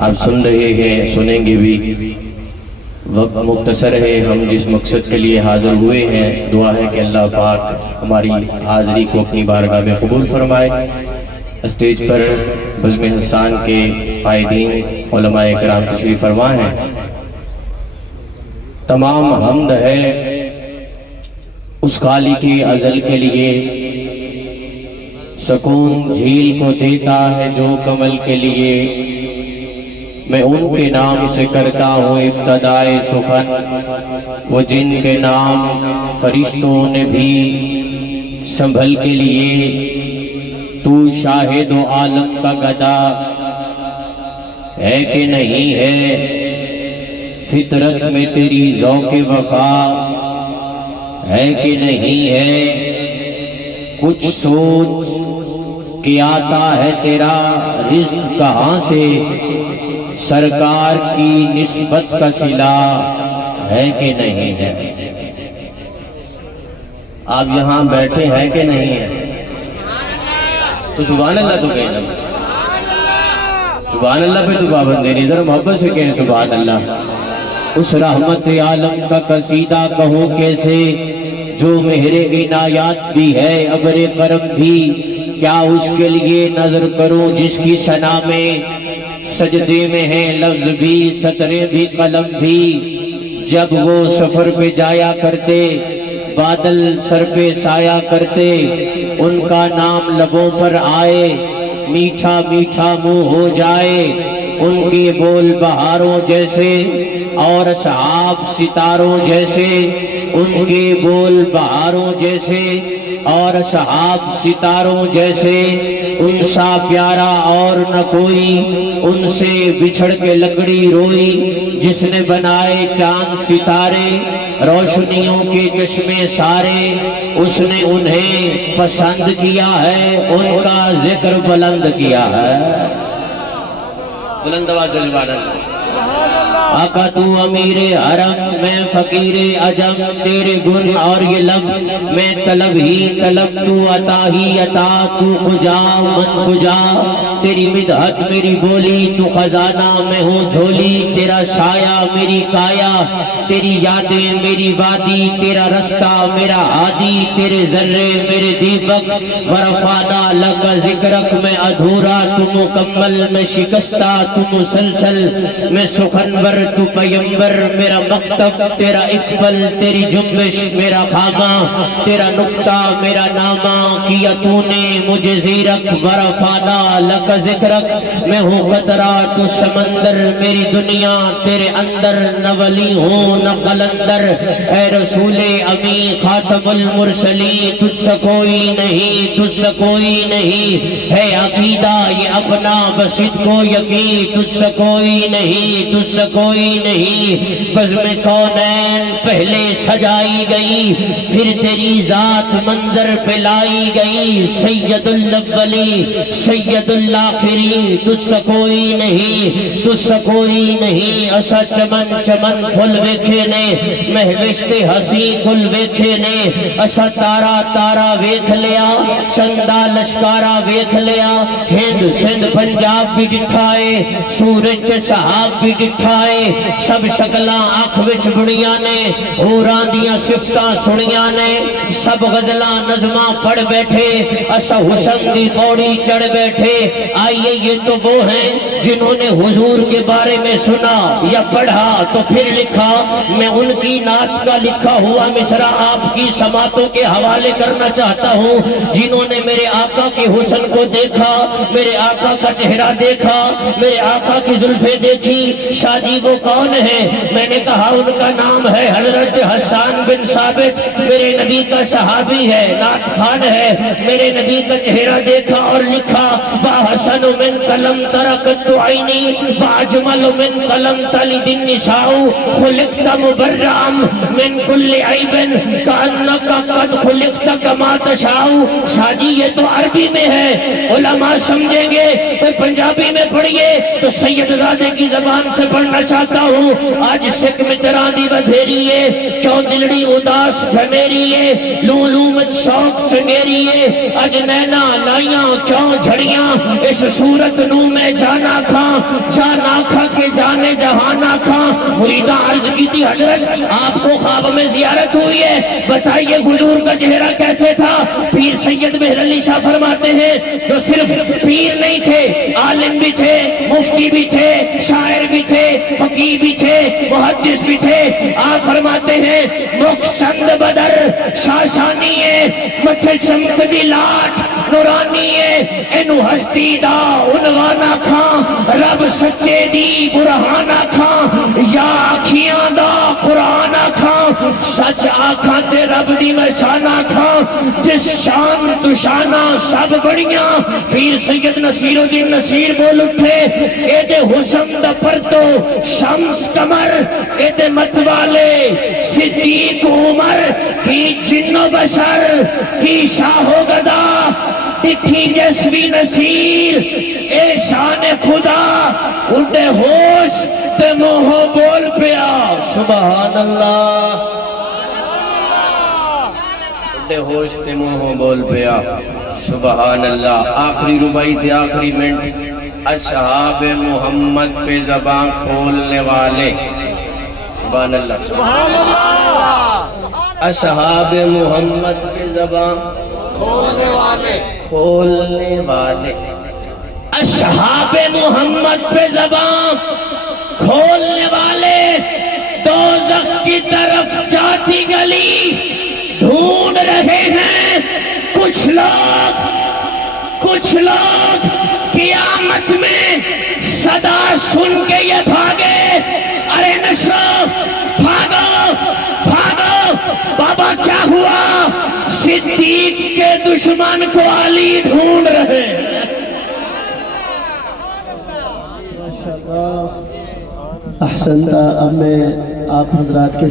آپ سن رہے ہیں، سنیں گے بھی، وقت مختصر ہے۔ ہم جس مقصد کے لیے حاضر ہوئے ہیں، دعا ہے کہ اللہ پاک ہماری حاضری کو اپنی بارگاہ میں قبول فرمائے۔ اسٹیج پر بزم حسان کے قائدین علماء کرام تشریف فرما ہیں۔ تمام حمد ہے اس خالق ازل کے لیے، سکون جھیل کو دیتا ہے جو کمل کے لیے۔ میں ان کے نام سے کرتا ہوں ابتدائے سخن، وہ جن کے نام فرشتوں نے بھی سنبھل کے لیے۔ تو شاہد و عالم کا گدا ہے کہ نہیں ہے، فطرت میں تیری ذوق وفا ہے کہ نہیں ہے۔ کچھ سوچ کہ آتا ہے تیرا رزق کہاں سے، سرکار کی نسبت کا صلہ ہے کہ نہیں ہے۔ آپ یہاں بیٹھے ہیں کہ نہیں ہیں؟ تو سبحان اللہ تو کہیں نا، سبحان اللہ پہ تو پابندی نہیں، ذرا محبت سے کہیں سبحان اللہ۔ اس رحمت عالم کا قصیدہ کہو کیسے، جو مہر عنایات بھی ہے ابر کرم بھی، کیا اس کے لیے نظر کروں جس کی ثنا میں سجدے میں ہے لفظ بھی، سطریں بھی، قلم بھی۔ جب وہ سفر پہ جایا کرتے، بادل سر پہ سایہ کرتے، ان کا نام لبوں پر آئے، میٹھا میٹھا منہ ہو جائے۔ ان کے بول بہاروں جیسے اور اصحاب ستاروں جیسے، ان کے بول بہاروں جیسے اور اصحاب ستاروں جیسے۔ ان سا پیارا اور نہ کوئی، ان سے بچھڑ کے لکڑی روئی۔ جس نے بنائے چاند ستارے، روشنیوں کے چشمے سارے، اس نے انہیں پسند کیا ہے، ان کا ذکر بلند کیا ہے۔ بلند آواز سے سبحان اللہ۔ آقا تو امیر حرم، میں فقیر عجم، تیرے گن اور یہ لب میں طلب ہی طلب، تو عطا ہی عطا، تو کجا من کجا۔ تیری مدحت میری بولی، تو خزانہ میں ہوں جھولی، تیرا سایہ میری کایا، تیری یادیں میری وادی، تیرا رستہ میرا ہادی، تیرے ذرے میرے دیپک۔ ورفعنا لک ذکرک، میں ادھورا تو مکمل، میں شکستہ تو مسلسل، میں سخنور تو پیمبر۔ میرا مکتب تیرا اقبل، تیری جنبش میرا خامہ، تیرا نقطہ میرا نامہ، کیا تو نے مجھے زیرک۔ ورفعنا لک ذکرک، میں ہوں قطرہ تو سمندر، میری دنیا تیرے اندر، نہ ولی ہوں نہ قلندر۔ اے رسول امی خاتم المرسلین، تجھ سے کوئی نہیں، تجھ سے کوئی نہیں ہے عقیدہ یہ اپنا، بس اس کو یقین، تجھ سے کوئی نہیں، تجھ سے کوئی نہیں۔ بزم کونین پہلے سجائی گئی، پھر تیری ذات منظر پہ لائی گئی۔ سید الاولی سید الاخری، تجھ سے کوئی نہیں، تجھ سے کوئی نہیں۔ اسا چمن چمن پھل ویکھے نے، مہوشتے ہسی کل ویکھے نے۔ اسا تارا تارا ویکھ لیا، چندہ لشکارا ویکھ لیا۔ ہند سندھ پنجاب بھی ڈٹھائے، سورج کے صحاب بھی ڈٹھائے۔ سب شکلاں آنکھ وچ بڑیاں نے، ہوراں دیاں صفتاں سنیاں نے۔ سب غزلاں نظماں پڑھ بیٹھے، اسا حسن دی پوڑی چڑھ بیٹھے۔ آئیے یہ تو وہ ہیں جنہوں نے حضور کے بارے میں سنا یا پڑھا تو پھر لکھا۔ میں ان کی نعت کا لکھا ہوا مصرع آپ کی سماعتوں کے حوالے کرنا چاہتا ہوں۔ جنہوں نے میرے آقا کے حسن کو دیکھا، میرے آقا کا چہرہ دیکھا، میرے آقا کی زلفیں دیکھی، شاہ جی وہ کون ہے؟ میں نے کہا ان کا نام ہے حضرت حسان بن ثابت، میرے نبی کا صحابی ہے، نعت خوان ہے۔ میرے نبی کا چہرہ دیکھا اور لکھا، باحسن من قلم ترکت عینی، باجمل من قلم تلد النساء، خلقت مبرئا من کل عیب، کانک قد خلقت کما تشاء۔ شاہ جی یہ تو عربی میں ہے، علماء سمجھیں گے تو پنجابی میں پڑھیے، تو سید زادے کی زبان سے پڑھنا چاہتا ہوں۔ آج سکھ میں ترانی بدھیریے، کیوں دلڑی اداس گھمیریے، لوں لوں مت شوق چنگیریے، اج نینا لائیاں کیوں جھڑیاں، اس صورت نو میں جانا کھاں جہانا خاں مریدہ عرض کی تھی حضرت آپ کو خواب میں زیارت ہوئی ہے، بتائیے حضور کا چہرہ کیسے تھا؟ پیر سید مہر علی شاہ فرماتے ہیں جو صرف پیر نہیں تھے، عالم بھی تھے، مفتی بھی تھے، شاعر بھی تھے، فقیہ بھی تھے، محدث بھی تھے۔ آپ فرماتے ہیں مقصد بدر شاشانی ہے، متھے چمک دی لاٹ نورانی ہے، اینو ہستی دا عنوانا کھاں، رب سچے دی برہانا کھاں، یا آکھیاں دا قرآن کھاں، سچ آکھاں تے رب دی وشانا کھاں، جس شان تو شانہ سب بڑیاں۔ پیر سید نصیر الدین نصیر بول اٹھے اے دے حسن دا پرتو شمس قمر، اے دے متوالے صدیق عمر، کی جن و بشر کی شاہ و گدا، دکھی جسوی نصیر اے شان خدا، اٹھے ہوش تے موہ بول پیا سبحان اللہ، اٹھے ہوش تے موہ بول پیا سبحان اللہ۔ آخری ربائی تھی، آخری منٹ، اصحاب محمد پہ زبان کھولنے والے سبحان اللہ، اصحاب محمد پہ زبان کھولنے والے، اصحاب محمد پہ زبان کھولنے والے، دوزخ کی طرف جاتی گلی ڈھونڈ رہے ہیں کچھ لوگ قیامت میں صدا سن کے یہ بھاگے، ارے نشو بھاگو بابا کیا ہوا؟ صدیق کے دشمن کو علی ڈھونڈ رہے۔ احسنت، اب میں آپ حضرات کے